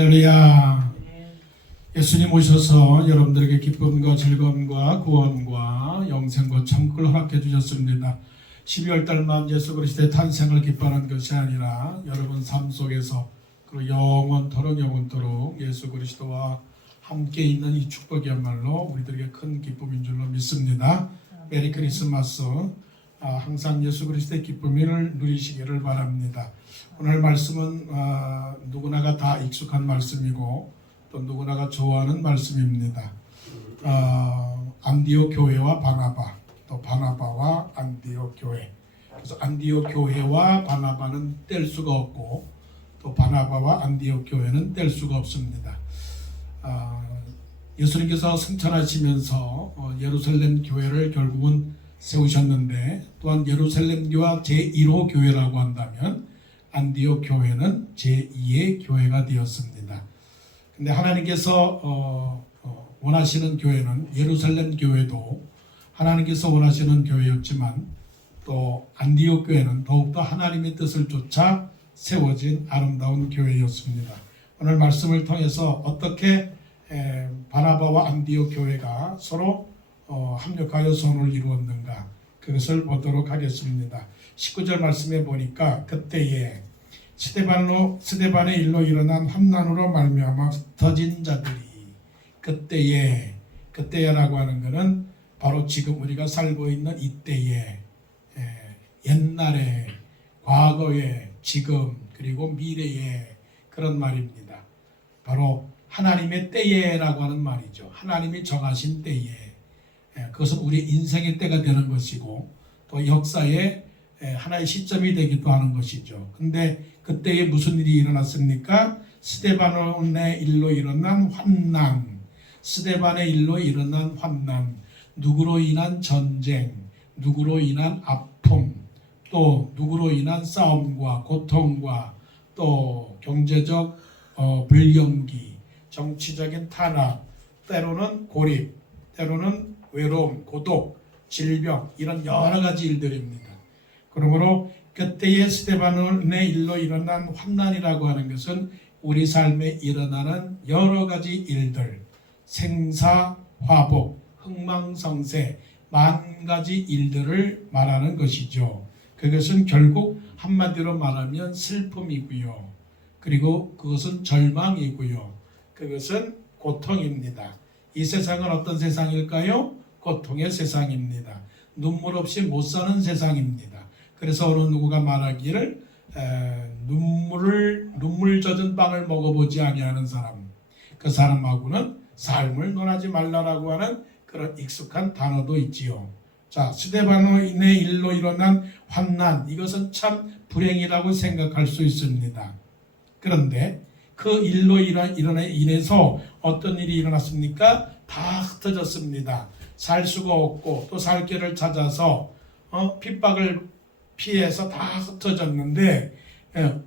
할렐루야. 예수님 오셔서 여러분들에게 기쁨과 즐거움과 구원과 영생과 천국을 허락해 주셨습니다. 12월 달만 예수 그리스도의 탄생을 기뻐하는 것이 아니라 여러분 삶 속에서 그리고 영원토록 예수 그리스도와 함께 있는 이 축복이야말로 우리들에게 큰 기쁨인 줄로 믿습니다. 메리 크리스마스. 항상 예수 그리스도의 기쁨을 누리시기를 바랍니다. 오늘 말씀은 누구나가 다 익숙한 말씀이고 또 누구나가 좋아하는 말씀입니다. 안디옥 교회와 바나바, 또 바나바와 안디옥 교회. 그래서 안디옥 교회와 바나바는 뗄 수가 없고 또 바나바와 안디옥 교회는 뗄 수가 없습니다. 예수님께서 승천하시면서 예루살렘 교회를 결국은 세우셨는데 또한 예루살렘 교회와 제1호 교회라고 한다면 안디옥 교회는 제2의 교회가 되었습니다. 근데 하나님께서 원하시는 교회는 예루살렘 교회도 하나님께서 원하시는 교회였지만 또 안디옥 교회는 더욱더 하나님의 뜻을 쫓아 세워진 아름다운 교회였습니다. 오늘 말씀을 통해서 어떻게 바나바와 안디옥 교회가 서로 합력하여 선을 이루었는가 그것을 보도록 하겠습니다. 19절 말씀에 보니까 그때에 스데반의 일로 일어난 환난으로 말미암아 흩어진 자들이 그때에라고 하는 것은 바로 지금 우리가 살고 있는 이때에 옛날에 과거에 지금 그리고 미래에 그런 말입니다. 바로 하나님의 때에라고 하는 말이죠. 하나님이 정하신 때에 그것은 우리 인생의 때가 되는 것이고 또 역사의 하나의 시점이 되기도 하는 것이죠. 근데 그때에 무슨 일이 일어났습니까? 스데반의 일로 일어난 환난, 스데반의 일로 일어난 환난, 누구로 인한 전쟁, 누구로 인한 아픔, 또 누구로 인한 싸움과 고통과 또 경제적 불경기, 정치적인 탄압, 때로는 고립, 때로는 외로움, 고독, 질병 이런 여러 가지 일들입니다. 그러므로 그때의 스데반의 일로 일어난 환난이라고 하는 것은 우리 삶에 일어나는 여러 가지 일들, 생사화복, 흥망성쇠, 만 가지 일들을 말하는 것이죠. 그것은 결국 한마디로 말하면 슬픔이고요. 그리고 그것은 절망이고요. 그것은 고통입니다. 이 세상은 어떤 세상일까요? 고통의 세상입니다. 눈물 없이 못 사는 세상입니다. 그래서 어느 누구가 말하기를 눈물 젖은 빵을 먹어보지 아니하는 사람, 그 사람하고는 삶을 논하지 말라라고 하는 그런 익숙한 단어도 있지요. 자, 스데반의 일로 일어난 환난, 이것은 참 불행이라고 생각할 수 있습니다. 그런데 그 일로 인해서 어떤 일이 일어났습니까? 다 흩어졌습니다. 살 수가 없고 또 살 길을 찾아서 핍박을 피해서 다 흩어졌는데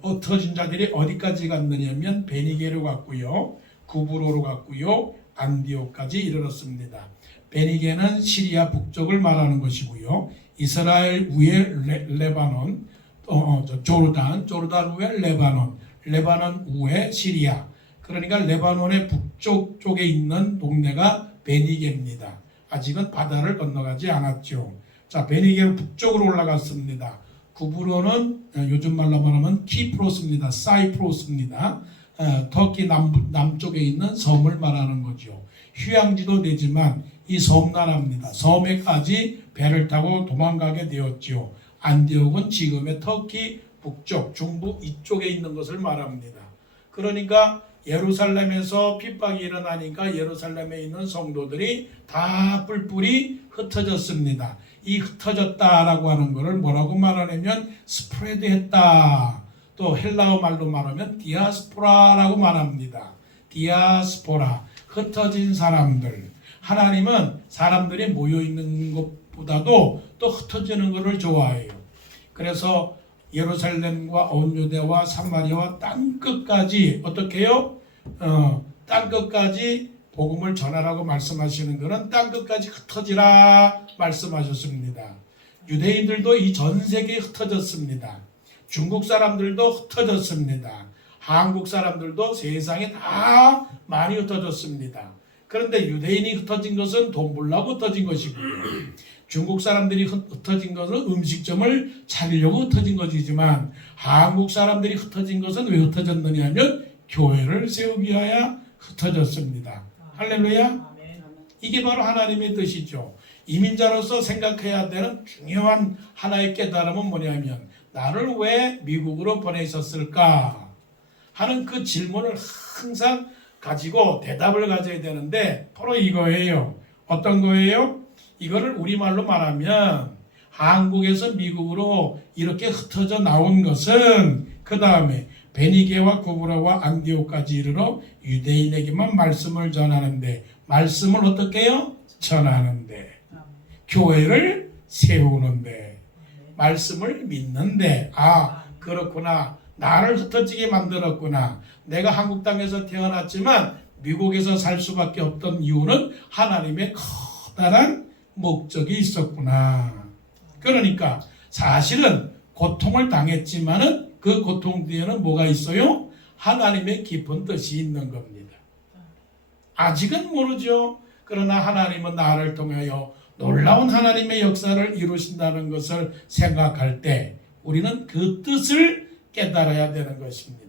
흩어진 자들이 어디까지 갔느냐면 베니게로 갔고요. 구브로로 갔고요. 안디옥까지 이르렀습니다. 베니게는 시리아 북쪽을 말하는 것이고요. 이스라엘 위에 레바논, 조르단 위에 레바논 위에 시리아. 그러니까 레바논의 북쪽 쪽에 있는 동네가 베니게입니다. 아직은 바다를 건너가지 않았죠. 자, 베니게로 북쪽으로 올라갔습니다. 구브로는 요즘 말로 말하면 키프로스입니다. 사이프로스입니다. 터키 남쪽에 있는 섬을 말하는 거죠. 휴양지도 되지만 이 섬나라입니다. 섬에까지 배를 타고 도망가게 되었죠. 안디옥은 지금의 터키 북쪽, 중부 이쪽에 있는 것을 말합니다. 그러니까 예루살렘에서 핍박이 일어나니까 예루살렘에 있는 성도들이 다 뿔뿔이 흩어졌습니다. 이 흩어졌다라고 하는 것을 뭐라고 말하냐면 스프레드 했다. 또 헬라어 말로 말하면 디아스포라라고 말합니다. 디아스포라, 흩어진 사람들. 하나님은 사람들이 모여있는 것보다도 또 흩어지는 것을 좋아해요. 그래서 예루살렘과 온 유대와 사마리아와 땅끝까지 어떻게 해요? 땅끝까지 복음을 전하라고 말씀하시는 것은 땅끝까지 흩어지라 말씀하셨습니다. 유대인들도 이 전 세계에 흩어졌습니다. 중국 사람들도 흩어졌습니다. 한국 사람들도 세상에 다 많이 흩어졌습니다. 그런데 유대인이 흩어진 것은 돈 벌려고 흩어진 것이고요. 중국 사람들이 흩어진 것은 음식점을 차리려고 흩어진 것이지만 한국 사람들이 흩어진 것은 왜 흩어졌느냐 하면 교회를 세우기 위하여 흩어졌습니다. 할렐루야. 이게 바로 하나님의 뜻이죠. 이민자로서 생각해야 되는 중요한 하나의 깨달음은 뭐냐면 나를 왜 미국으로 보내셨을까 하는 그 질문을 항상 가지고 대답을 가져야 되는데 바로 이거예요. 어떤 거예요? 이거를 우리말로 말하면 한국에서 미국으로 이렇게 흩어져 나온 것은 그 다음에 베니게와 구브라와 안디옥까지 이르러 유대인에게만 말씀을 전하는데 말씀을 어떻게 해요? 전하는데 교회를 세우는데 말씀을 믿는데 그렇구나 나를 흩어지게 만들었구나 내가 한국 땅에서 태어났지만 미국에서 살 수밖에 없던 이유는 하나님의 커다란 목적이 있었구나. 그러니까 사실은 고통을 당했지만은 그 고통 뒤에는 뭐가 있어요? 하나님의 깊은 뜻이 있는 겁니다. 아직은 모르죠. 그러나 하나님은 나를 통하여 놀라운 하나님의 역사를 이루신다는 것을 생각할 때 우리는 그 뜻을 깨달아야 되는 것입니다.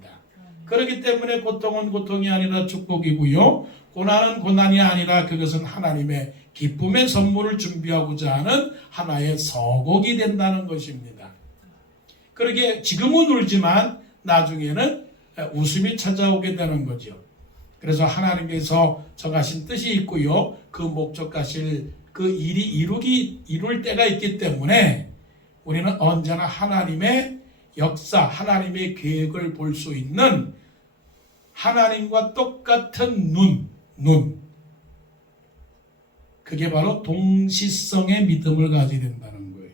그렇기 때문에 고통은 고통이 아니라 축복이고요. 고난은 고난이 아니라 그것은 하나님의 기쁨의 선물을 준비하고자 하는 하나의 서곡이 된다는 것입니다. 그러게 지금은 울지만 나중에는 웃음이 찾아오게 되는 거죠. 그래서 하나님께서 정하신 뜻이 있고요. 그 목적하실 그 일이 이룰 때가 있기 때문에 우리는 언제나 하나님의 역사, 하나님의 계획을 볼 수 있는 하나님과 똑같은 눈. 그게 바로 동시성의 믿음을 가지게 된다는 거예요.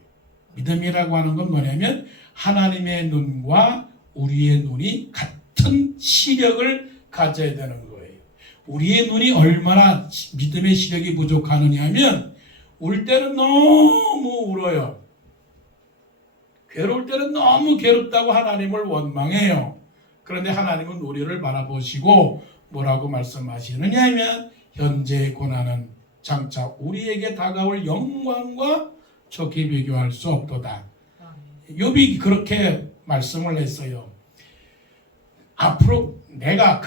믿음이라고 하는 건 뭐냐면 하나님의 눈과 우리의 눈이 같은 시력을 가져야 되는 거예요. 우리의 눈이 얼마나 믿음의 시력이 부족하느냐 하면 울 때는 너무 울어요. 괴로울 때는 너무 괴롭다고 하나님을 원망해요. 그런데 하나님은 우리를 바라보시고 뭐라고 말씀하시느냐 하면 현재의 고난은 장차 우리에게 다가올 영광과 좋게 비교할 수 없도다. 욥이 그렇게 말씀을 했어요. 앞으로 내가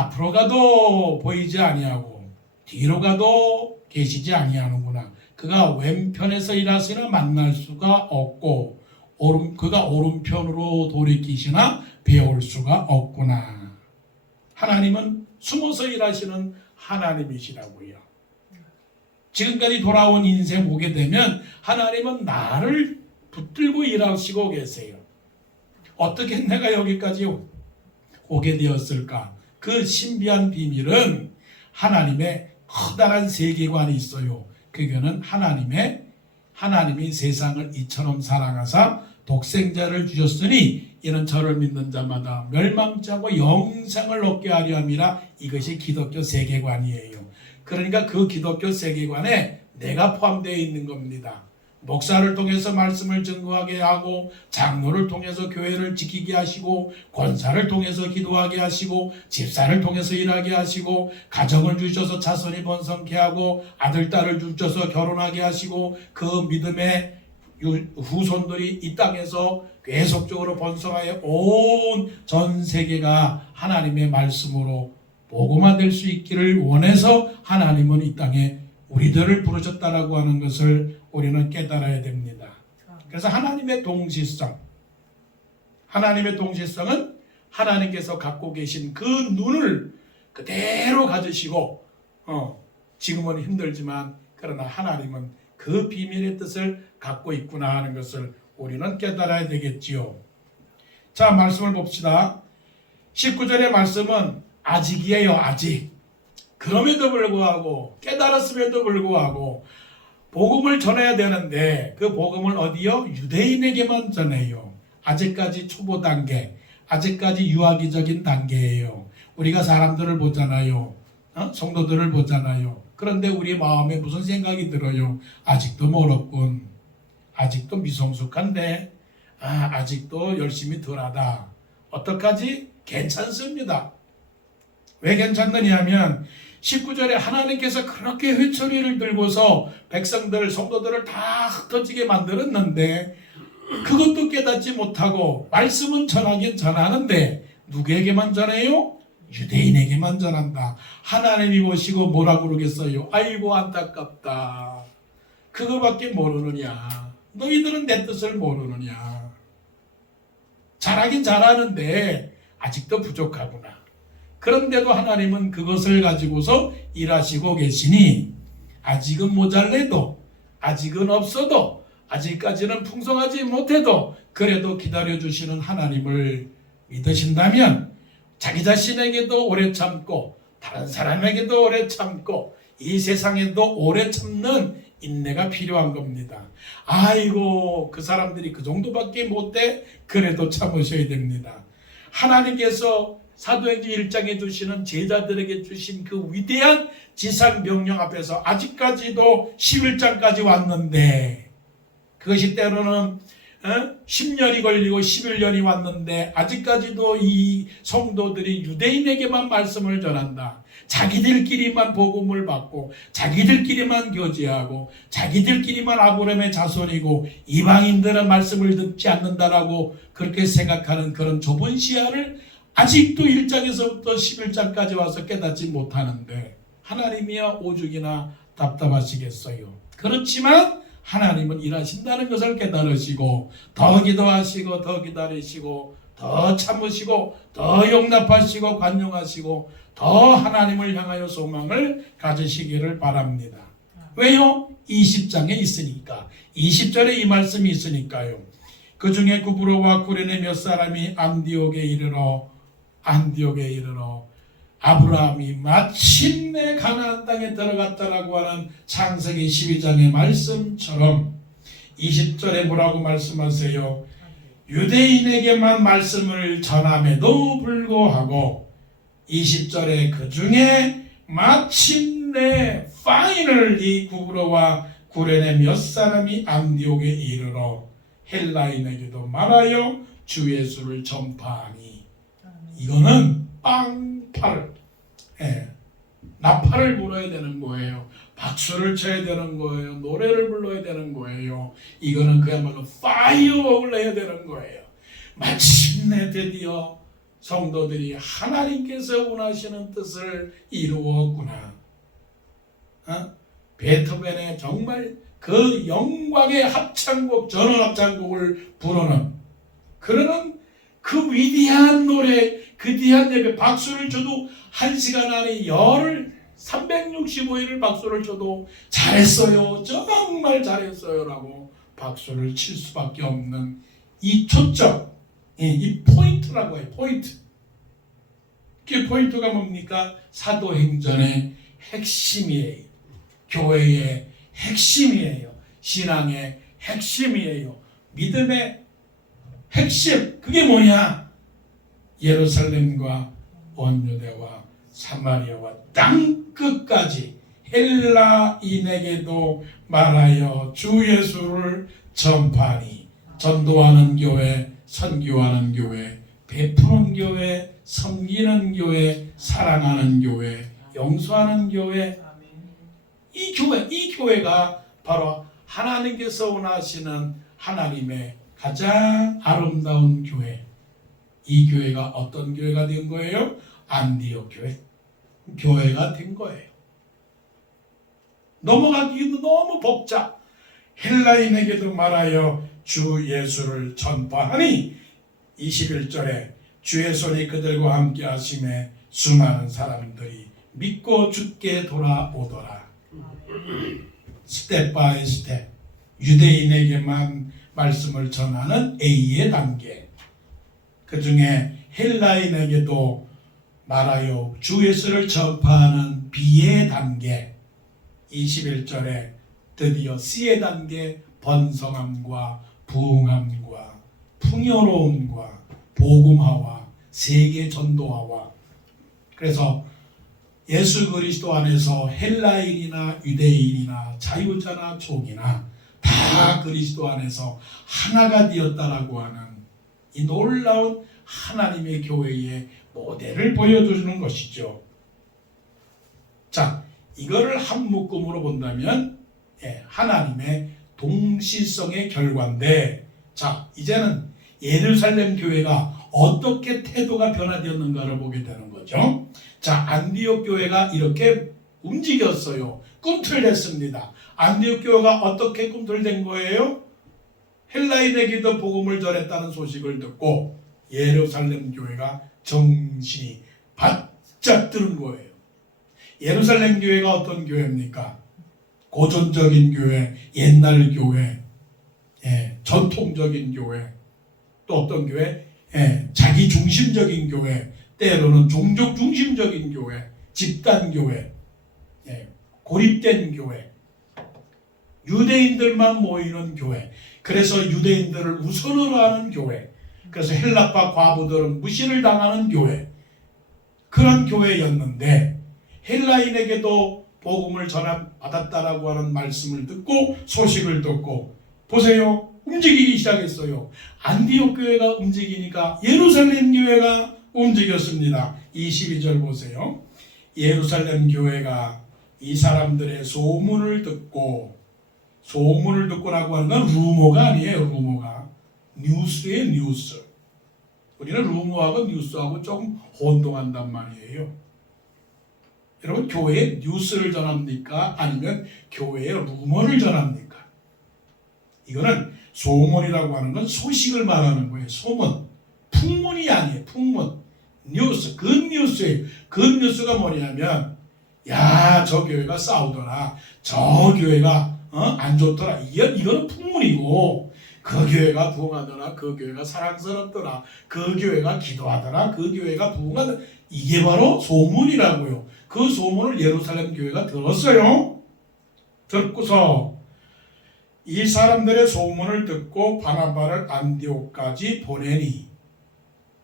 앞으로 가도 보이지 아니하고 뒤로 가도 계시지 아니하는구나. 그가 왼편에서 일하시나 만날 수가 없고 그가 오른편으로 돌이키시나 배울 수가 없구나. 하나님은 숨어서 일하시는 하나님이시라고요. 지금까지 돌아온 인생 오게 되면 하나님은 나를 붙들고 일하시고 계세요. 어떻게 내가 여기까지 오게 되었을까? 그 신비한 비밀은 하나님의 커다란 세계관이 있어요. 그거는 하나님이 세상을 이처럼 사랑하사 독생자를 주셨으니 이는 저를 믿는 자마다 멸망치 않고 영생을 얻게 하려 함이라. 이것이 기독교 세계관이에요. 그러니까 그 기독교 세계관에 내가 포함되어 있는 겁니다. 목사를 통해서 말씀을 증거하게 하고 장로를 통해서 교회를 지키게 하시고 권사를 통해서 기도하게 하시고 집사를 통해서 일하게 하시고 가정을 주셔서 자손이 번성케 하고 아들 딸을 주셔서 결혼하게 하시고 그 믿음의 후손들이 이 땅에서 계속적으로 번성하여 온 전 세계가 하나님의 말씀으로 복음화될 수 있기를 원해서 하나님은 이 땅에 우리들을 부르셨다라고 하는 것을 우리는 깨달아야 됩니다. 그래서 하나님의 동시성은 하나님께서 갖고 계신 그 눈을 그대로 가지시고 지금은 힘들지만 그러나 하나님은 그 비밀의 뜻을 갖고 있구나 하는 것을 우리는 깨달아야 되겠지요. 자, 말씀을 봅시다. 19절의 말씀은 아직이에요. 아직. 그럼에도 불구하고 깨달았음에도 불구하고 복음을 전해야 되는데 그 복음을 어디요? 유대인에게만 전해요. 아직까지 초보 단계, 아직까지 유아기적인 단계예요. 우리가 사람들을 보잖아요. 성도들을 보잖아요. 그런데 우리 마음에 무슨 생각이 들어요? 아직도 멀었군. 아직도 미성숙한데 아직도 열심히 덜하다. 어떡하지? 괜찮습니다. 왜 괜찮느냐 하면 19절에 하나님께서 그렇게 회초리를 들고서 백성들, 성도들을 다 흩어지게 만들었는데 그것도 깨닫지 못하고 말씀은 전하긴 전하는데 누구에게만 전해요? 유대인에게만 전한다. 하나님이 보시고 뭐라 그러겠어요? 아이고 안타깝다. 그거밖에 모르느냐. 너희들은 내 뜻을 모르느냐. 잘하긴 잘하는데 아직도 부족하구나. 그런데도 하나님은 그것을 가지고서 일하시고 계시니 아직은 모자래도 아직은 없어도 아직까지는 풍성하지 못해도 그래도 기다려주시는 하나님을 믿으신다면 자기 자신에게도 오래 참고 다른 사람에게도 오래 참고 이 세상에도 오래 참는 인내가 필요한 겁니다. 아이고 그 사람들이 그 정도밖에 못해. 그래도 참으셔야 됩니다. 하나님께서 사도행전 1장에 주시는 제자들에게 주신 그 위대한 지상명령 앞에서 아직까지도 11장까지 왔는데 그것이 때로는 10년이 걸리고 11년이 왔는데 아직까지도 이 성도들이 유대인에게만 말씀을 전한다. 자기들끼리만 복음을 받고 자기들끼리만 교제하고 자기들끼리만 아브라함의 자손이고 이방인들은 말씀을 듣지 않는다라고 그렇게 생각하는 그런 좁은 시야를 아직도 1장에서부터 11장까지 와서 깨닫지 못하는데 하나님이야 오죽이나 답답하시겠어요. 그렇지만 하나님은 일하신다는 것을 깨달으시고 더 기도하시고 더 기다리시고 더 참으시고 더 용납하시고 관용하시고 더 하나님을 향하여 소망을 가지시기를 바랍니다. 왜요? 20장에 있으니까. 20절에 이 말씀이 있으니까요. 그 중에 구브로와 구레네 몇 사람이 안디옥에 이르러 아브라함이 마침내 가나안 땅에 들어갔다라고 하는 창세기 12장의 말씀처럼 20절에 뭐라고 말씀하세요? 유대인에게만 말씀을 전함에도 불구하고 20절에 그 중에 마침내 파이널 이 구브로와 구레네 몇 사람이 안디옥에 이르러 헬라인에게도 말하여 주 예수를 전파하니 이거는 빵파를 나팔을 불어야 되는 거예요. 박수를 쳐야 되는 거예요. 노래를 불러야 되는 거예요. 이거는 그야말로 파이어웍을 해야 되는 거예요. 마침내 드디어 성도들이 하나님께서 원하시는 뜻을 이루었구나. 베토벤의 정말 그 영광의 합창곡, 전원합창곡을 부르는 그러는 그 위대한 노래, 그 위대한 예배, 박수를 쳐도 1시간 안에 열을 365일을 박수를 쳐도 잘했어요, 정말 잘했어요 라고 박수를 칠 수밖에 없는 이 초점, 이 포인트라고 해요. 포인트. 그 포인트가 뭡니까? 사도행전의 핵심이에요. 교회의 핵심이에요. 신앙의 핵심이에요. 믿음의 핵심. 그게 뭐냐? 예루살렘과 온 유대와 사마리아와 땅끝까지 헬라인에게도 말하여 주 예수를 전파하니. 전도하는 교회, 선교하는 교회, 베푸는 교회, 섬기는 교회, 사랑하는 교회, 용서하는 교회. 이 교회가 바로 하나님께서 원하시는 하나님의 가장 아름다운 교회. 이 교회가 어떤 교회가 된 거예요? 안디옥 교회가 된 거예요. 넘어가기도 너무 복잡. 헬라인에게도 말하여 주 예수를 전파하니 21절에 주의 손이 그들과 함께 하심에 수많은 사람들이 믿고 주께 돌아오더라. 스텝 바이 스텝 유대인에게만 말씀을 전하는 A의 단계, 그 중에 헬라인에게도 말하여 주 예수를 전파하는 B의 단계, 21절에 드디어 C의 단계, 번성함과 부흥함과 풍요로움과 복음화와 세계 전도화와. 그래서 예수 그리스도 안에서 헬라인이나 유대인이나 자유자나 종이나 다 그리스도 안에서 하나가 되었다라고 하는 이 놀라운 하나님의 교회의 모델을 보여주는 것이죠. 자, 이거를 한 묶음으로 본다면 하나님의 동시성의 결과인데, 자, 이제는 예루살렘 교회가 어떻게 태도가 변화되었는가를 보게 되는 거죠. 자, 안디옥 교회가 이렇게 움직였어요. 꿈틀댔습니다. 안디옥 교회가 어떻게 꿈틀댄 거예요? 헬라인에게도 복음을 전했다는 소식을 듣고 예루살렘 교회가 정신이 바짝 드는 거예요. 예루살렘 교회가 어떤 교회입니까? 고전적인 교회, 옛날 교회, 전통적인 교회, 또 어떤 교회? 자기 중심적인 교회, 때로는 종족 중심적인 교회, 집단 교회, 고립된 교회, 유대인들만 모이는 교회, 그래서 유대인들을 우선으로 하는 교회, 그래서 헬라파 과부들은 무시를 당하는 교회, 그런 교회였는데 헬라인에게도 복음을 전받았다라고 하는 말씀을 듣고 소식을 듣고 보세요. 움직이기 시작했어요. 안디옥 교회가 움직이니까 예루살렘 교회가 움직였습니다. 22절 보세요. 예루살렘 교회가 이 사람들의 소문을 듣고라고 하는 건 루머가 아니에요. 루머가 뉴스예요. 뉴스. 우리는 루머하고 뉴스하고 조금 혼동한단 말이에요. 여러분, 교회에 뉴스를 전합니까? 아니면 교회에 루머를 전합니까? 이거는 소문이라고 하는 건 소식을 말하는 거예요. 소문. 풍문이 아니에요. 풍문. 뉴스. 굿뉴스예요. 굿뉴스가 뭐냐면, 야, 저 교회가 싸우더라. 저 교회가 안 좋더라. 이거는 풍문이고, 그 교회가 부흥하더라. 그 교회가 사랑스럽더라. 그 교회가 기도하더라. 그 교회가 부흥하더라. 이게 바로 소문이라고요. 그 소문을 예루살렘 교회가 들었어요. 듣고서 이 사람들의 소문을 듣고 바나바를 안디옥까지 보내니.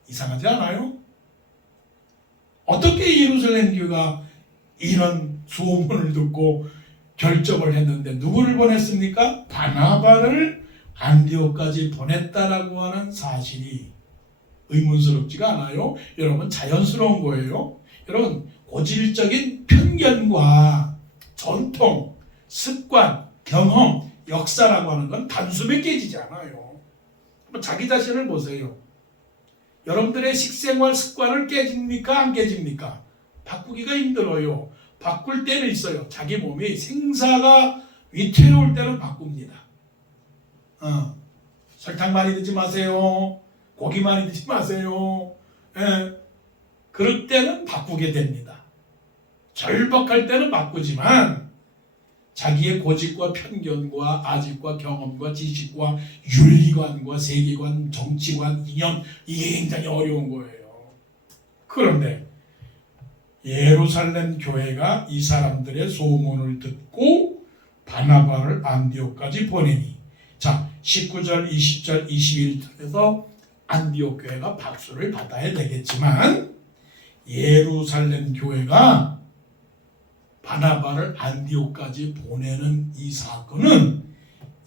이상하지 않아요? 어떻게 예루살렘 교회가 이런 소문을 듣고 결정을 했는데 누구를 보냈습니까? 바나바를 안디옥까지 보냈다라고 하는 사실이 의문스럽지가 않아요? 여러분, 자연스러운 거예요. 여러분, 고질적인 편견과 전통, 습관, 경험, 역사라고 하는 건 단숨에 깨지지 않아요. 자기 자신을 보세요. 여러분들의 식생활 습관을 깨집니까? 안 깨집니까? 바꾸기가 힘들어요. 바꿀 때는 있어요. 자기 몸이 생사가 위태로울 때는 바꿉니다. 설탕 많이 드지 마세요. 고기 많이 드지 마세요. 그럴 때는 바꾸게 됩니다. 절박할 때는 바꾸지만 자기의 고집과 편견과 아집과 경험과 지식과 윤리관과 세계관, 정치관, 이념, 이게 굉장히 어려운 거예요. 그런데 예루살렘 교회가 이 사람들의 소문을 듣고 바나바를 안디옥까지 보내니, 자, 19절, 20절, 21절에서 안디옥 교회가 박수를 받아야 되겠지만 예루살렘 교회가 바나바를 안디옥까지 보내는 이 사건은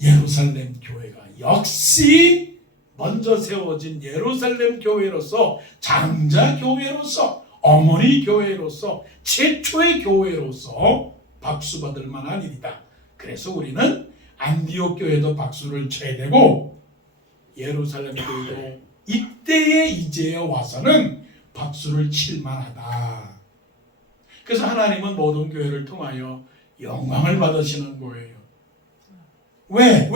예루살렘 교회가 역시 먼저 세워진 예루살렘 교회로서, 장자 교회로서, 어머니 교회로서, 최초의 교회로서 박수받을 만한 일이다. 그래서 우리는 안디옥 교회도 박수를 쳐야 되고 예루살렘 교회도 이때에 이제에 와서는 박수를 칠 만하다. 그래서 하나님은 모든 교회를 통하여 영광을 받으시는 거예요. 왜?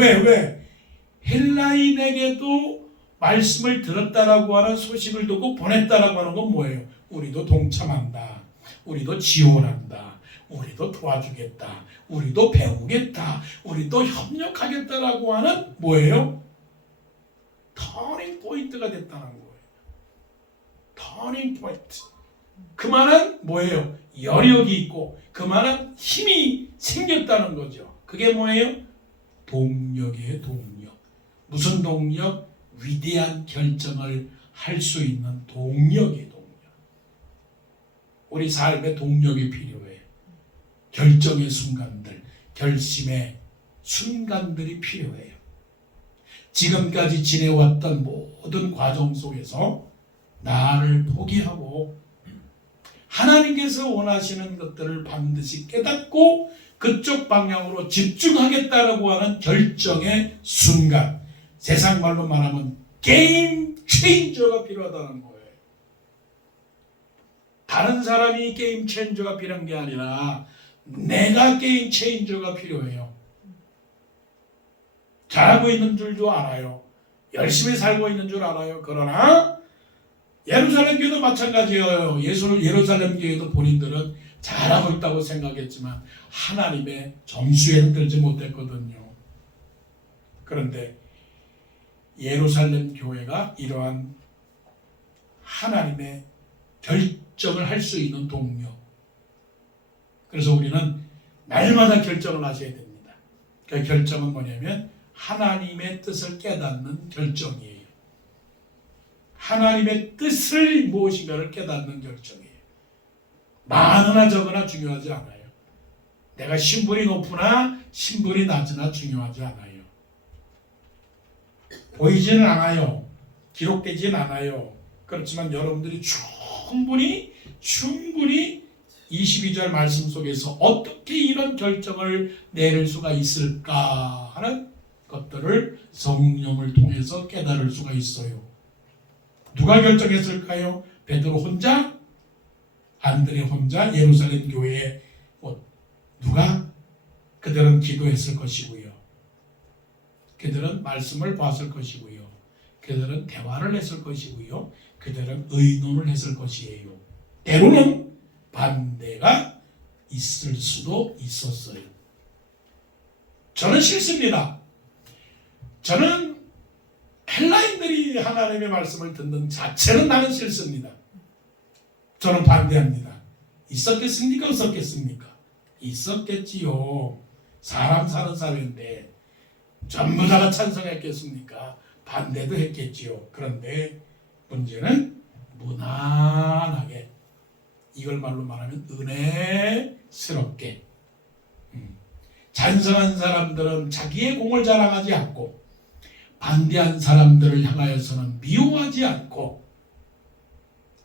헬라인에게도 말씀을 들었다라고 하는 소식을 듣고 보냈다라고 하는 건 뭐예요? 우리도 동참한다. 우리도 지원한다. 우리도 도와주겠다. 우리도 배우겠다. 우리도 협력하겠다라고 하는 뭐예요? 터닝 포인트가 됐다는 거예요. 터닝 포인트. 그만한 뭐예요? 여력이 있고 그만한 힘이 생겼다는 거죠. 그게 뭐예요? 동력이에요. 동력. 무슨 동력? 위대한 결정을 할 수 있는 동력이에요. 동력. 우리 삶에 동력이 필요해요. 결정의 순간들, 결심의 순간들이 필요해요. 지금까지 지내왔던 모든 과정 속에서 나를 포기하고 하나님께서 원하시는 것들을 반드시 깨닫고 그쪽 방향으로 집중하겠다라고 하는 결정의 순간, 세상 말로 말하면 게임 체인저가 필요하다는 거예요. 다른 사람이 게임 체인저가 필요한 게 아니라 내가 게임 체인저가 필요해요. 잘하고 있는 줄도 알아요. 열심히 살고 있는 줄 알아요. 그러나 예루살렘 교회도 마찬가지예요. 예루살렘 교회도 본인들은 잘하고 있다고 생각했지만 하나님의 점수에 들지 못했거든요. 그런데 예루살렘 교회가 이러한 하나님의 결정을 할 수 있는 동료. 그래서 우리는 날마다 결정을 하셔야 됩니다. 그 결정은 뭐냐면 하나님의 뜻을 깨닫는 결정이에요. 하나님의 뜻을 무엇인가를 깨닫는 결정이에요. 많으나 적으나 중요하지 않아요. 내가 신분이 높으나 신분이 낮으나 중요하지 않아요. 보이지는 않아요. 기록되지는 않아요. 그렇지만 여러분들이 충분히 22절 말씀 속에서 어떻게 이런 결정을 내릴 수가 있을까 하는 것들을 성령을 통해서 깨달을 수가 있어요. 누가 결정했을까요? 베드로 혼자? 안드레 혼자? 예루살렘 교회에 누가? 그들은 기도했을 것이고요. 그들은 말씀을 봤을 것이고요. 그들은 대화를 했을 것이고요. 그들은 의논을 했을 것이에요. 때로는 반대가 있을 수도 있었어요. 저는 싫습니다. 저는 헬라인들이 하나님의 말씀을 듣는 자체는 나는 싫습니다. 저는 반대합니다. 있었겠습니까? 없었겠습니까? 있었겠지요. 사람 사는 사회인데 전부 다가 찬성했겠습니까? 반대도 했겠지요. 그런데 문제는 무난하게, 이걸 말로 말하면 은혜스럽게, 찬성한 사람들은 자기의 공을 자랑하지 않고 반대한 사람들을 향하여서는 미워하지 않고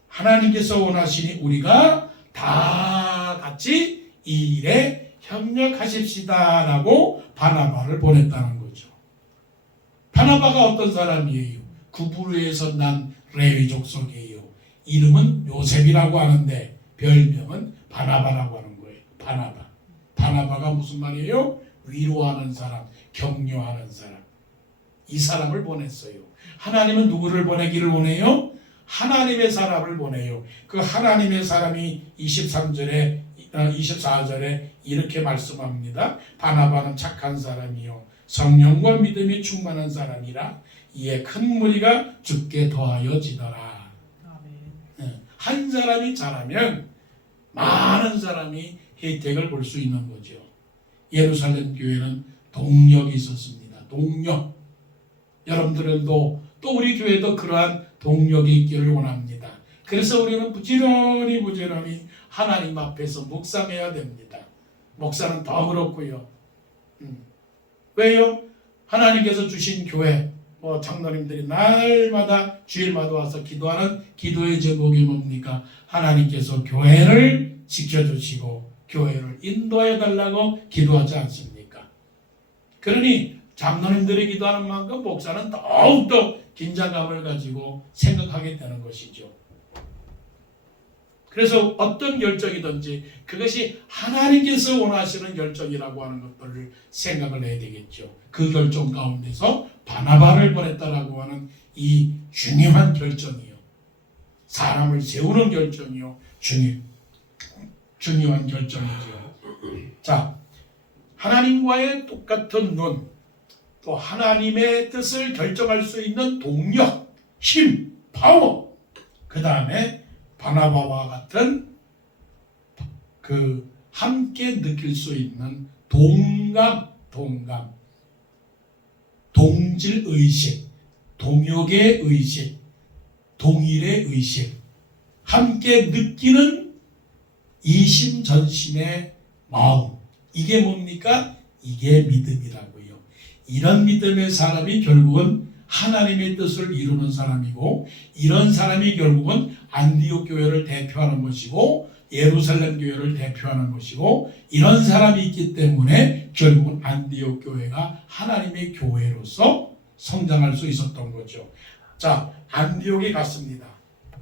하나님께서 원하시니 우리가 다 같이 이 일에 협력하십시다 라고 바나바를 보냈다는 거죠. 바나바가 어떤 사람이에요? 구브르에서 난 레위 족속이에요. 이름은 요셉이라고 하는데 별명은 바나바라고 하는 거예요. 바나바. 바나바가 무슨 말이에요? 위로하는 사람, 격려하는 사람. 이 사람을 보냈어요. 하나님은 누구를 보내기를 원해요? 하나님의 사람을 보내요. 그 하나님의 사람이 24절에 이렇게 말씀합니다. 바나바는 착한 사람이요 성령과 믿음이 충만한 사람이라 이에 큰 무리가 주께 더하여지더라. 한 사람이 잘하면 많은 사람이 혜택을 볼 수 있는 거죠. 예루살렘 교회는 동력이 있었습니다. 동력. 여러분들도 또 우리 교회도 그러한 동력이 있기를 원합니다. 그래서 우리는 부지런히 하나님 앞에서 묵상해야 됩니다. 목사는 더 그렇고요. 왜요? 하나님께서 주신 교회, 장로님들이 날마다 주일마다 와서 기도하는 기도의 제목이 뭡니까? 하나님께서 교회를 지켜주시고 교회를 인도해 달라고 기도하지 않습니까? 그러니 장로님들이 기도하는 만큼 목사는 더욱더 긴장감을 가지고 생각하게 되는 것이죠. 그래서 어떤 결정이든지 그것이 하나님께서 원하시는 결정이라고 하는 것들을 생각을 해야 되겠죠. 그 결정 가운데서 바나바를 보냈다라고 하는 이 중요한 결정이요. 사람을 세우는 결정이요. 중요한 결정이죠. 자, 하나님과의 똑같은 눈, 또 하나님의 뜻을 결정할 수 있는 동력, 힘, 파워, 그 다음에 바나바와 같은 그 함께 느낄 수 있는 동감, 동질의식, 동역의 의식, 동일의 의식, 함께 느끼는 이심전심의 마음, 이게 뭡니까? 이게 믿음이라고요. 이런 믿음의 사람이 결국은 하나님의 뜻을 이루는 사람이고, 이런 사람이 결국은 안디옥 교회를 대표하는 것이고 예루살렘 교회를 대표하는 것이고, 이런 사람이 있기 때문에 결국은 안디옥 교회가 하나님의 교회로서 성장할 수 있었던 거죠. 자, 안디옥에 갔습니다.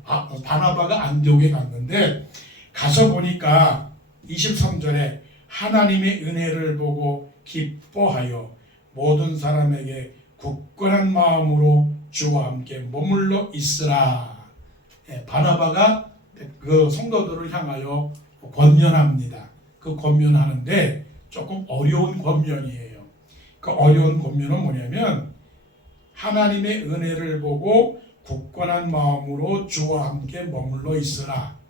바나바가 안디옥에 갔는데, 가서 보니까 23절에 하나님의 은혜를 보고 기뻐하여 모든 사람에게 굳건한 마음으로 주와 함께 머물러 있으라. 바나바가 그 성도들을 향하여 권면합니다. 그 권면하는데 조금 어려운 권면이에요. 그 어려운 권면은 뭐냐면, 하나님의 은혜를 보고 굳건한 마음으로 주와 함께 머물러 있으라.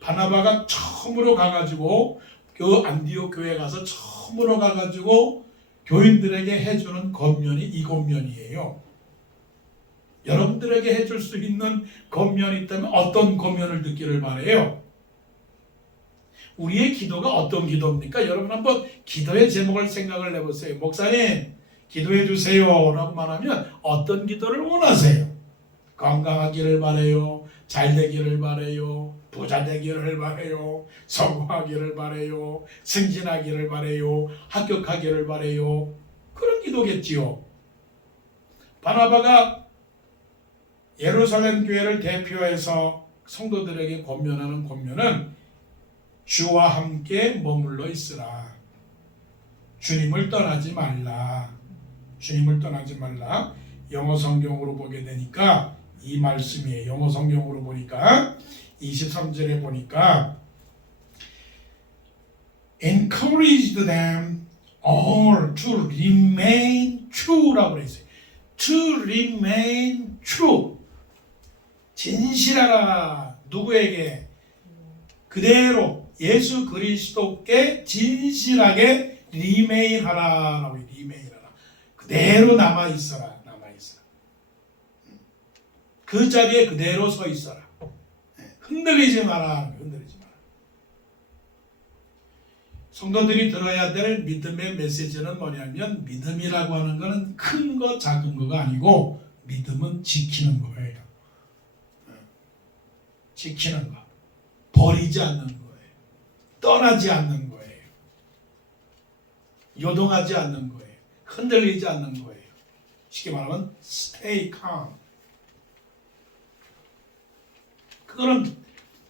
바나바가 처음으로 가가지고 그 안디옥 교회 가서 처음으로 가가지고 교인들에게 해주는 권면이 이 권면이에요. 여러분들에게 해줄 수 있는 권면이 있다면 어떤 권면을 듣기를 바라요? 우리의 기도가 어떤 기도입니까? 여러분 한번 기도의 제목을 생각을 해보세요. 목사님 기도해 주세요 라고 말하면 어떤 기도를 원하세요? 건강하기를 바라요, 잘 되기를 바라요, 부자 되기를 바라요, 성공하기를 바라요, 승진하기를 바라요, 합격하기를 바라요. 그런 기도겠지요. 바나바가 예루살렘 교회를 대표해서 성도들에게 권면하는 권면은 주와 함께 머물러 있으라. 주님을 떠나지 말라. 주님을 떠나지 말라. 영어 성경으로 보게 되니까 이 말씀이에요. 영어 성경으로 보니까 23절에 보니까 encouraged them all to remain true라고 그랬어요. to remain true. 진실하라. 누구에게? 그대로 예수 그리스도께 진실하게 remain 하라라고. remain 하라. 그대로 남아 있어라. 그 자리에 그대로 서 있어라. 흔들리지 마라. 흔들리지 마라. 성도들이 들어야 될 믿음의 메시지는 뭐냐면, 믿음이라고 하는 것은 큰 거 작은 거가 아니고 믿음은 지키는 거예요. 지키는 거. 버리지 않는 거예요. 떠나지 않는 거예요. 요동하지 않는 거예요. 흔들리지 않는 거예요. 쉽게 말하면 stay calm. 그거는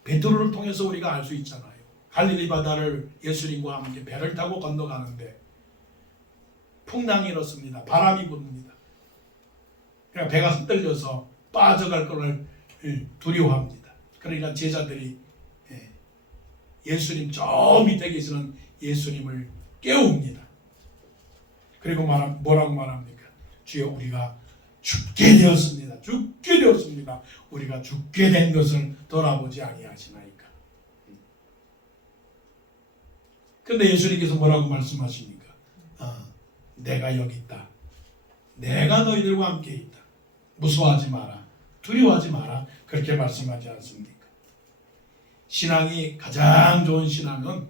베드로를 통해서 우리가 알 수 있잖아요. 갈릴리 바다를 예수님과 함께 배를 타고 건너가는데 풍랑이 일었습니다. 바람이 부릅니다. 그러니까 배가 흔들려서 빠져갈 것을 두려워합니다. 그러니까 제자들이 예수님 저 밑에 계시는 예수님을 깨웁니다. 그리고 뭐라고 말합니까? 주여 우리가 죽게 되었습니다. 죽게 되었습니다. 우리가 죽게 된 것을 돌아보지 아니하시나이까. 그런데 예수님께서 뭐라고 말씀하십니까? 내가 여기 있다. 내가 너희들과 함께 있다. 무서워하지 마라. 두려워하지 마라. 그렇게 말씀하지 않습니까? 신앙이 가장 좋은 신앙은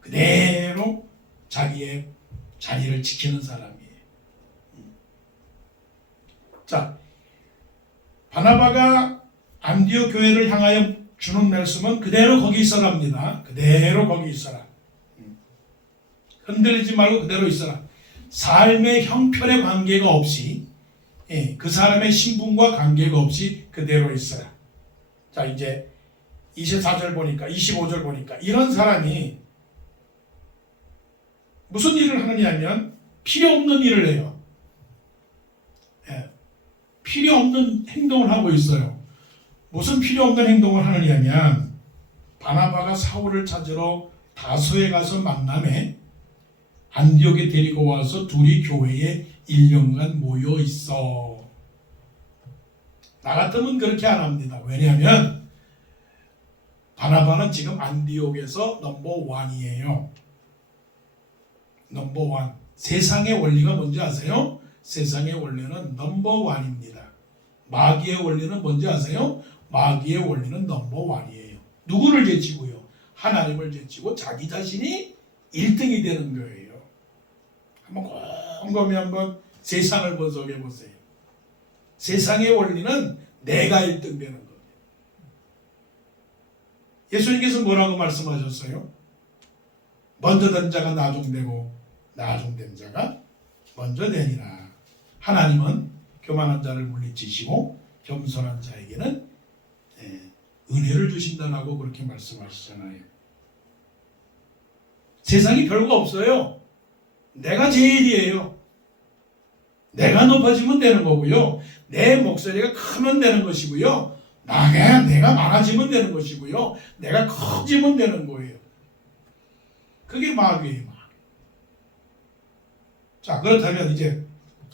그대로 자기의 자리를 지키는 사람이에요. 자, 바나바가 안디옥 교회를 향하여 주는 말씀은 그대로 거기 있어랍니다. 그대로 거기 있어라. 흔들리지 말고 그대로 있어라. 삶의 형편에 관계가 없이, 그 사람의 신분과 관계가 없이 그대로 있어라. 자, 이제 24절 보니까, 25절 보니까 이런 사람이 무슨 일을 하느냐면 필요 없는 일을 해요. 필요 없는 행동을 하고 있어요. 무슨 필요 없는 행동을 하느냐면, 바나바가 사울을 찾으러 다소에 가서 만남에 안디옥에 데리고 와서 둘이 교회에 1년간 모여 있어. 나 같으면 그렇게 안 합니다. 왜냐하면 바나바는 지금 안디옥에서 넘버원이에요. 넘버원. 세상의 원리가 뭔지 아세요? 세상의 원리는 넘버원입니다. 마귀의 원리는 뭔지 아세요? 마귀의 원리는 넘버원이에요. 누구를 제치고요? 하나님을 제치고 자기 자신이 1등이 되는 거예요. 한번 곰곰이 한번 세상을 분석해 보세요. 세상의 원리는 내가 1등 되는 거예요. 예수님께서 뭐라고 말씀하셨어요? 먼저 된 자가 나중되고 나중된 자가 먼저 되니라. 하나님은 교만한 자를 물리치시고 겸손한 자에게는 은혜를 주신다라고 그렇게 말씀하시잖아요. 세상이 별거 없어요. 내가 제일이에요. 내가 높아지면 되는 거고요. 내 목소리가 크면 되는 것이고요. 내가 많아지면 되는 것이고요. 내가 커지면 되는 거예요. 그게 마귀예요. 자, 그렇다면 이제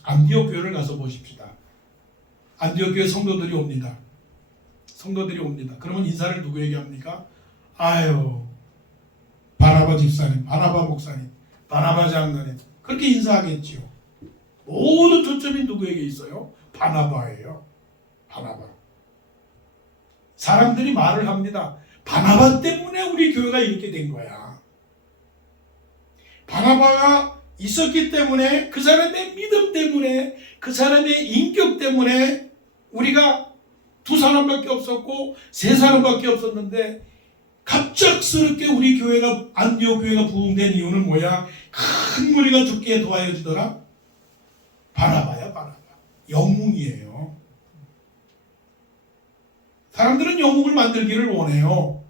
안디옥 교회를 가서 보십시다. 안디옥 교회 성도들이 옵니다. 그러면 인사를 누구에게 합니까? 아유, 바나바 집사님, 바나바 목사님, 바나바 장로님, 그렇게 인사하겠지요. 모든 초점이 누구에게 있어요? 바나바예요. 바나바. 사람들이 말을 합니다. 바나바 때문에 우리 교회가 이렇게 된 거야. 바나바가 있었기 때문에, 그 사람의 믿음 때문에, 그 사람의 인격 때문에 우리가 2사람밖에 없었고 3사람밖에 없었는데, 갑작스럽게 우리 교회가, 안디옥 교회가 부흥된 이유는 뭐야? 큰 무리가 죽게 도와여 주더라. 바나바야, 바나바. 영웅이에요. 사람들은 영웅을 만들기를 원해요.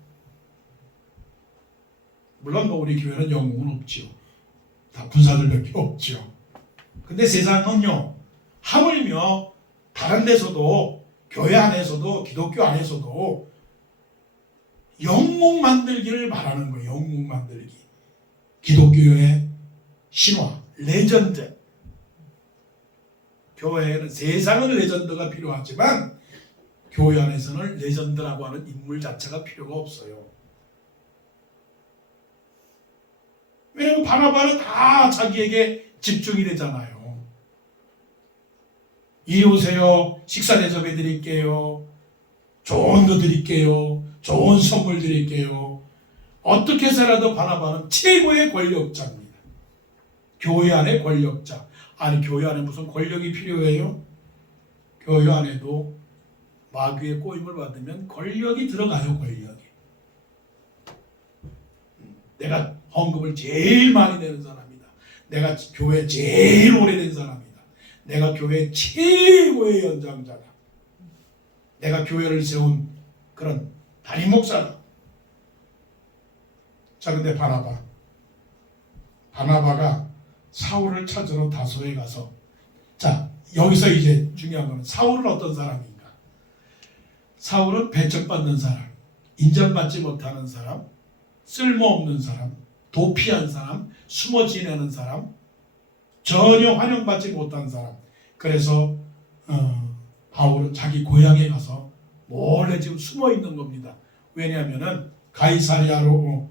물론 우리 교회는 영웅은 없죠. 다 군사들밖에 없죠. 근데 세상은요, 하물며 다른 데서도, 교회 안에서도, 기독교 안에서도 영웅 만들기를 바라는 거예요. 영웅 만들기. 기독교의 신화, 레전드. 교회에는, 세상은 레전드가 필요하지만 교회 안에서는 레전드라고 하는 인물 자체가 필요가 없어요. 왜냐하면 바나바는 다 자기에게 집중이 되잖아요. 이리 오세요. 식사 대접해 드릴게요. 좋은 거 드릴게요. 좋은 선물 드릴게요. 어떻게 해서라도 바나바는 최고의 권력자입니다. 교회 안의 권력자. 아니, 교회 안에 무슨 권력이 필요해요? 교회 안에도 마귀의 꼬임을 받으면 권력이 들어가요. 권력이. 내가 헌금을 제일 많이 내는 사람이다. 내가 교회 제일 오래된 사람이다. 내가 교회 최고의 연장자다. 내가 교회를 세운 그런 담임 목사다. 자, 근데 바나바가 사울을 찾으러 다소에 가서, 자, 여기서 이제 중요한 거는 사울은 어떤 사람인가? 사울은 배척받는 사람, 인정받지 못하는 사람, 쓸모없는 사람, 도피한 사람, 숨어 지내는 사람, 전혀 환영받지 못한 사람. 그래서 바울은 자기 고향에 가서 몰래 지금 숨어 있는 겁니다. 왜냐하면은 가이사랴로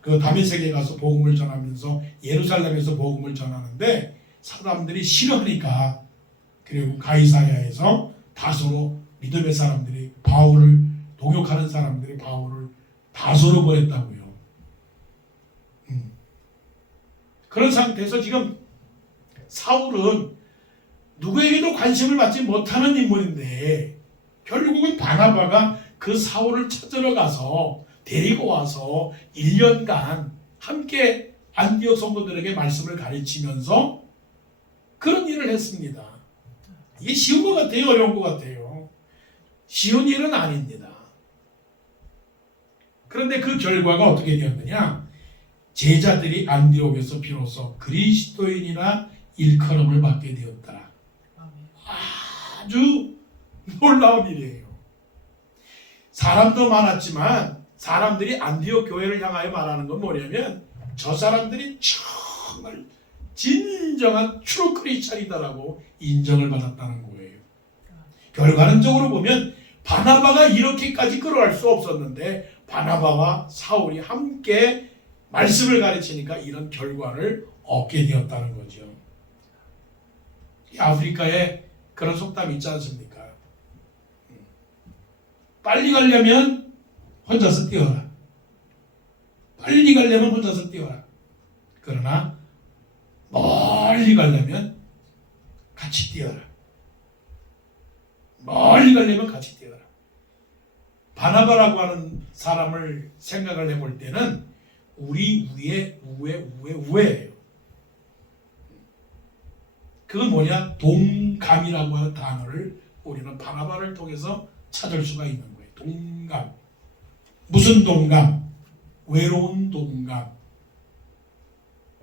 그 다메섹에 가서 복음을 전하면서 예루살렘에서 복음을 전하는데 사람들이 싫어하니까, 그리고 가이사랴에서 다소로 믿음의 사람들이 바울을 동역하는 사람들이 바울을 다소로 보냈다고요. 그런 상태에서 지금 사울은 누구에게도 관심을 받지 못하는 인물인데, 결국은 바나바가 그 사울을 찾으러 가서 데리고 와서 1년간 함께 안디옥 성도들에게 말씀을 가르치면서 그런 일을 했습니다. 이게 쉬운 것 같아요? 어려운 것 같아요? 쉬운 일은 아닙니다. 그런데 그 결과가 어떻게 되었느냐? 제자들이 안디옥에서 비로소 그리스도인이라 일컬음을 받게 되었다. 아주 놀라운 일이에요. 사람도 많았지만 사람들이 안디옥 교회를 향하여 말하는 건 뭐냐면, 저 사람들이 정말 진정한 트루 크리스찬이다라고 인정을 받았다는 거예요. 결과론적으로 보면 바나바가 이렇게까지 끌어갈 수 없었는데, 바나바와 사울이 함께 말씀을 가르치니까 이런 결과를 얻게 되었다는 거죠. 아프리카에 그런 속담이 있지 않습니까? 빨리 가려면 혼자서 뛰어라. 빨리 가려면 혼자서 뛰어라. 그러나 멀리 가려면 같이 뛰어라. 멀리 가려면 같이 뛰어라. 바나바라고 하는 사람을 생각을 해볼 때는 우리 우애예요. 그건 뭐냐? 동감이라고 하는 단어를 우리는 바나바를 통해서 찾을 수가 있는 거예요. 동감. 무슨 동감? 외로운 동감.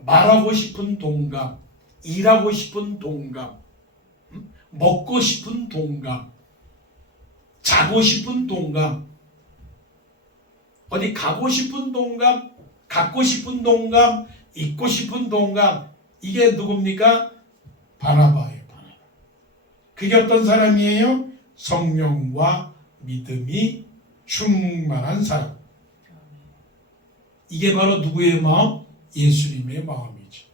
말하고 싶은 동감. 일하고 싶은 동감. 먹고 싶은 동감. 자고 싶은 동감. 어디 가고 싶은 동감. 갖고 싶은 동감. 있고 싶은 동감. 이게 누굽니까? 바나바예요. 바나바. 그게 어떤 사람이에요? 성령과 믿음이 충만한 사람. 이게 바로 누구의 마음? 예수님의 마음이죠.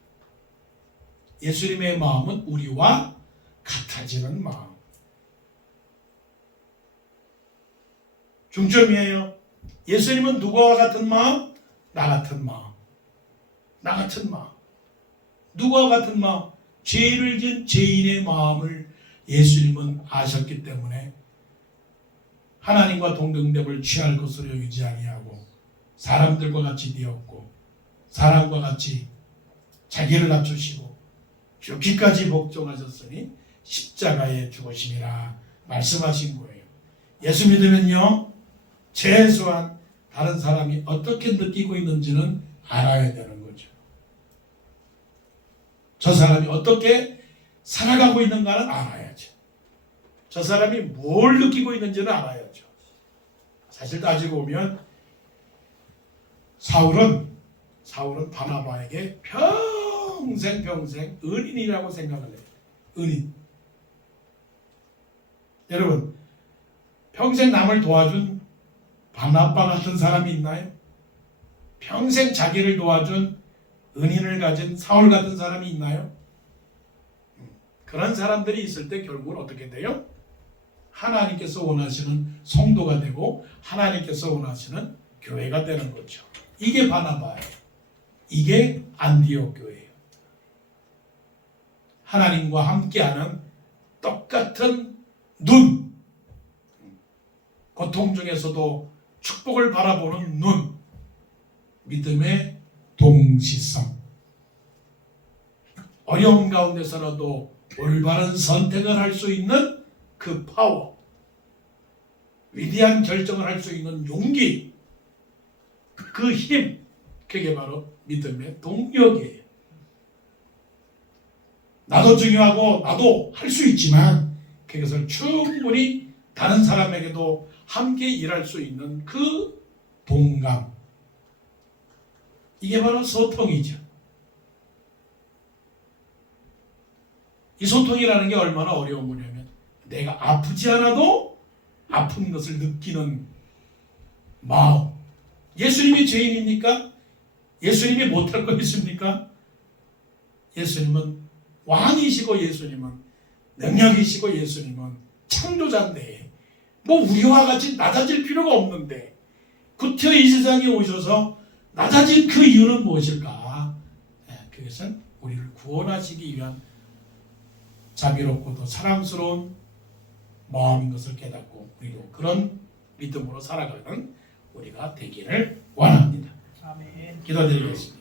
예수님의 마음은 우리와 같아지는 마음. 중점이에요. 예수님은 누구와 같은 마음? 나 같은 마음. 나 같은 마음. 누구와 같은 마음? 죄를 지은 죄인의 마음을 예수님은 아셨기 때문에 하나님과 동등됨을 취할 것으로 여기지 아니하고 사람들과 같이 되었고 사람과 같이 자기를 낮추시고 죽기까지 복종하셨으니 십자가에 죽으심이라 말씀하신 거예요. 예수 믿으면요, 최소한 다른 사람이 어떻게 느끼고 있는지는 알아야 되는 거죠. 저 사람이 어떻게 살아가고 있는가는 알아야죠. 저 사람이 뭘 느끼고 있는지는 알아야죠. 사실 따지고 보면 사울은 바나바에게 평생 은인이라고 생각을 해요. 은인. 여러분, 평생 남을 도와준 바나바 같은 사람이 있나요? 평생 자기를 도와준 은인을 가진 사울 같은 사람이 있나요? 그런 사람들이 있을 때 결국은 어떻게 돼요? 하나님께서 원하시는 성도가 되고 하나님께서 원하시는 교회가 되는 거죠. 이게 바나바예요. 이게 안디옥 교회예요. 하나님과 함께하는 똑같은 눈, 고통 중에서도 축복을 바라보는 눈, 믿음의 동시성, 어려운 가운데서라도 올바른 선택을 할 수 있는 그 파워, 위대한 결정을 할 수 있는 용기, 그 힘, 그게 바로 믿음의 동력이에요. 나도 중요하고 나도 할 수 있지만 그것을 충분히 다른 사람에게도 함께 일할 수 있는 그 동감, 이게 바로 소통이죠. 이 소통이라는 게 얼마나 어려운 거냐면 내가 아프지 않아도 아픈 것을 느끼는 마음. 예수님이 죄인입니까? 예수님이 못할 거 있습니까? 예수님은 왕이시고 예수님은 능력이시고 예수님은 창조자인데 뭐 우리와 같이 낮아질 필요가 없는데 구태여 이 세상에 오셔서 낮아진 그 이유는 무엇일까? 그것은 우리를 구원하시기 위한 자비롭고도 사랑스러운 마음인 것을 깨닫고 우리도 그런 믿음으로 살아가는 우리가 되기를 원합니다. 아멘. 기도드리겠습니다.